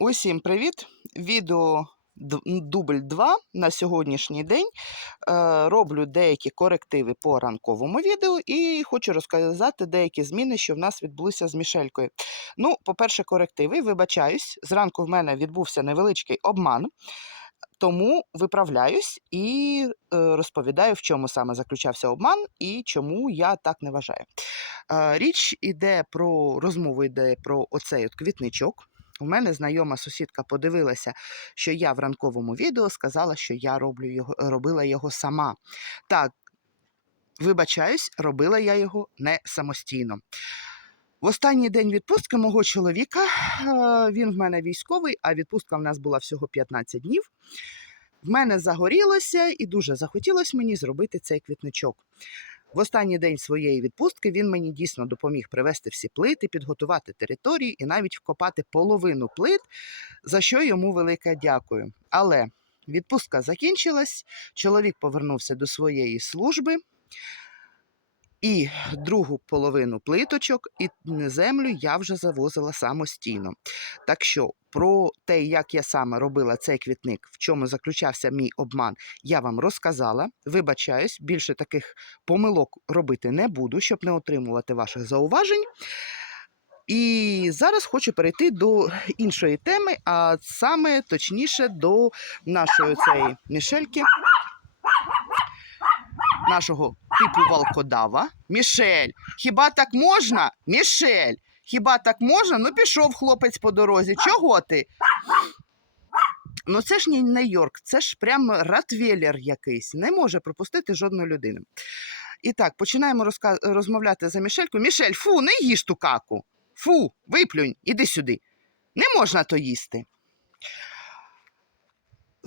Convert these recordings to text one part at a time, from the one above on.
Усім привіт! Відео дубль 2 на сьогоднішній день. Е, роблю деякі корективи по ранковому відео і хочу розказати деякі зміни, що в нас відбулися з Мішелькою. Ну, по-перше, корективи, вибачаюсь. Зранку в мене відбувся невеличкий обман, тому виправляюсь і е, розповідаю, в чому саме заключався обман і чому я так не вважаю. Е, Річ іде про розмову йде про оцей от квітничок. У мене знайома сусідка подивилася, що я в ранковому відео сказала, що я роблю його, робила його сама. Так, вибачаюсь, робила я його не самостійно. В останній день відпустки мого чоловіка, е, він в мене військовий, а відпустка в нас була всього 15 днів. В мене загорілося і дуже захотілося мені зробити цей квітничок. В останній день своєї відпустки він мені дійсно допоміг привезти всі плити, підготувати територію і навіть вкопати половину плит, за що йому велике дякую. Але відпустка закінчилась, чоловік повернувся до своєї служби. І другу половину плиточок і землю я вже завозила самостійно. Так що про те, як я саме робила цей квітник, в чому заключався мій обман, я вам розказала. Вибачаюсь, більше таких помилок робити не буду, щоб не отримувати ваших зауважень. І зараз хочу перейти до іншої теми, а саме точніше до нашої цієї мішельки, нашого типу волкодава. Мішель, хіба так можна? Мішель, хіба так можна? Ну, пішов хлопець по дорозі. Чого ти? Ну, це ж не Нью-Йорк, це ж прям Ротвейлер якийсь. Не може пропустити жодну людину. І так, починаємо розка... розмовляти за Мішельку. Мішель, фу, не їж ту каку. Фу, виплюнь, іди сюди. Не можна то їсти.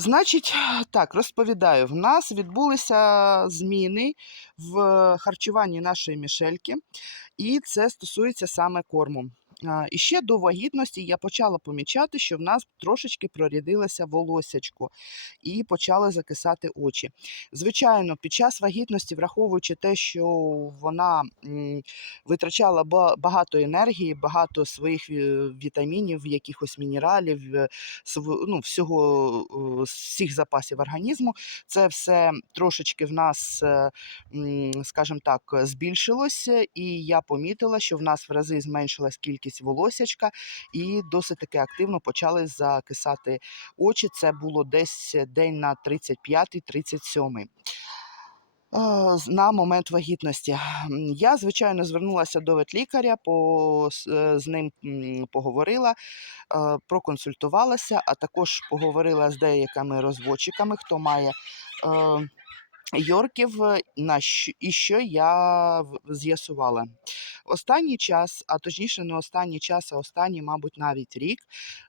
Значить, так, розповідаю, в нас відбулися зміни в харчуванні нашої мішельки, і це стосується саме корму. І ще до вагітності я почала помічати, що в нас трошечки прорядилося волосячко і почали закисати очі. Звичайно, під час вагітності, враховуючи те, що вона витрачала багато енергії, багато своїх е, вітамінів, якихось мінералів, е, ну, всього, е, всіх запасів організму, це все трошечки в нас, скажімо так, збільшилося, і я помітила, що в нас в рази зменшилась кількість волосячка, і досить таки активно почали закисати очі. Це було десь день на 35-37 на момент вагітності. Я, звичайно, звернулася до ветлікаря, по, е, з ним поговорила, е, проконсультувалася, а також поговорила з деякими розводчиками, хто має. Йорків, е, на і що я з'ясувала. Останній час, а точніше, не останній час, а останній, мабуть, навіть рік,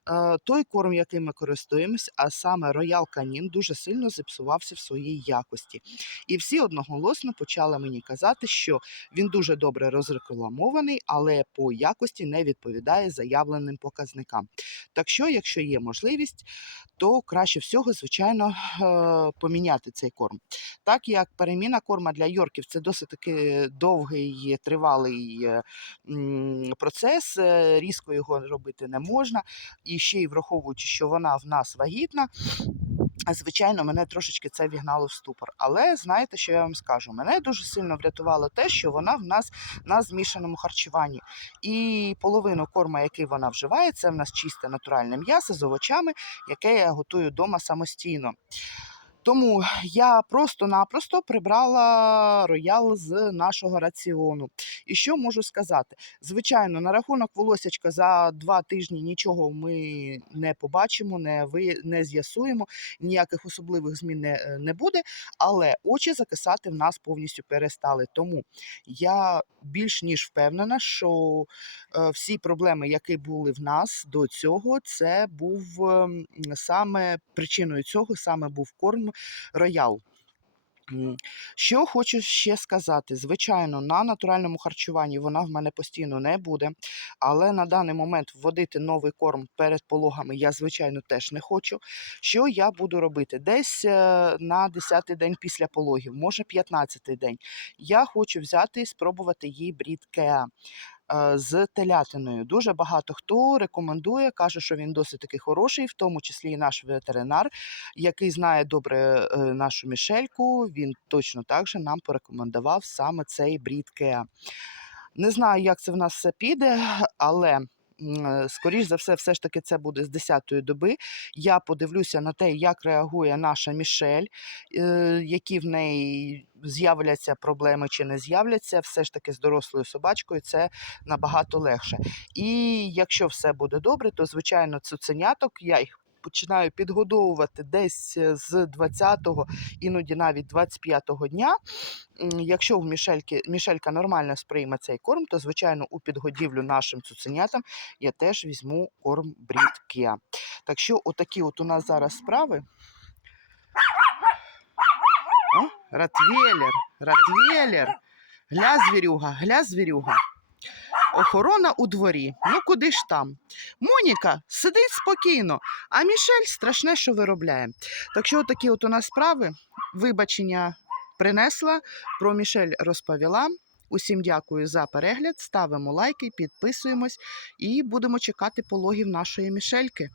е, той корм, яким ми користуємось, а саме Royal Canin, дуже сильно зіпсувався в своїй якості. І всі одноголосно почали мені казати, що він дуже добре розрекламований, але по якості не відповідає заявленим показникам. Так що, якщо є можливість, то краще всього, звичайно, е, поміняти цей корм. Так як переміна корма для йорків це досить таки довгий тривалий е, процес, е, різко його робити не можна. І ще й враховуючи, що вона в нас вагітна. Звичайно, мене трошечки це вігнало в ступор. Але знаєте, що я вам скажу? Мене дуже сильно врятувало те, що вона в нас на змішаному харчуванні. І половину корма, який вона вживає, це в нас чисте натуральне м'ясо з овочами, яке я готую вдома самостійно. Тому я просто-напросто прибрала роял з нашого раціону. І що можу сказати? Звичайно, на рахунок волосячка за два тижні нічого ми не побачимо, не, ви, не з'ясуємо, ніяких особливих змін не, е, не буде, але очі закисати в нас повністю перестали. Тому я більш ніж впевнена, що е, всі проблеми, які були в нас до цього, це був ем, саме причиною цього саме був корм роял. Що хочу ще сказати, звичайно, на натуральному харчуванні вона в мене постійно не буде, але на даний момент вводити новий корм перед пологами я, звичайно, теж не хочу. Що я буду робити? Десь е, на 10-й день після пологів, може 15-й день. Я хочу взяти і спробувати їй брід Кеа. З телятиною. Дуже багато хто рекомендує, каже, що він досить таки хороший, в тому числі і наш ветеринар, який знає добре е, нашу мішельку. Він точно так же нам порекомендував саме цей брід Кеа. Не знаю, як це в нас все піде, але. Скоріш за все, все ж таки це буде з 10-ї доби. Я подивлюся на те, як реагує наша Мішель, е, які в неї з'являться проблеми чи не з'являться. Все ж таки з дорослою собачкою це набагато легше. І якщо все буде добре, то звичайно цуценяток я їх починаю підгодовувати десь е, з 20-го, іноді навіть 25-го дня. Якщо в мішельки, мішелька нормально сприйме цей корм, то звичайно у підгодівлю нашим цуценятам я теж візьму корм Kia. Так що, отакі от у нас зараз справи. О, Ротвейлер, Ротвейлер. Гля звірюга, гля звірюга. Охорона у дворі. Ну куди ж там? Моніка сидить спокійно, а Мішель страшне, що виробляє. Так що, такі от у нас справи. Вибачення принесла, про Мішель розповіла. Усім дякую за перегляд. Ставимо лайки, підписуємось і будемо чекати пологів нашої Мішельки.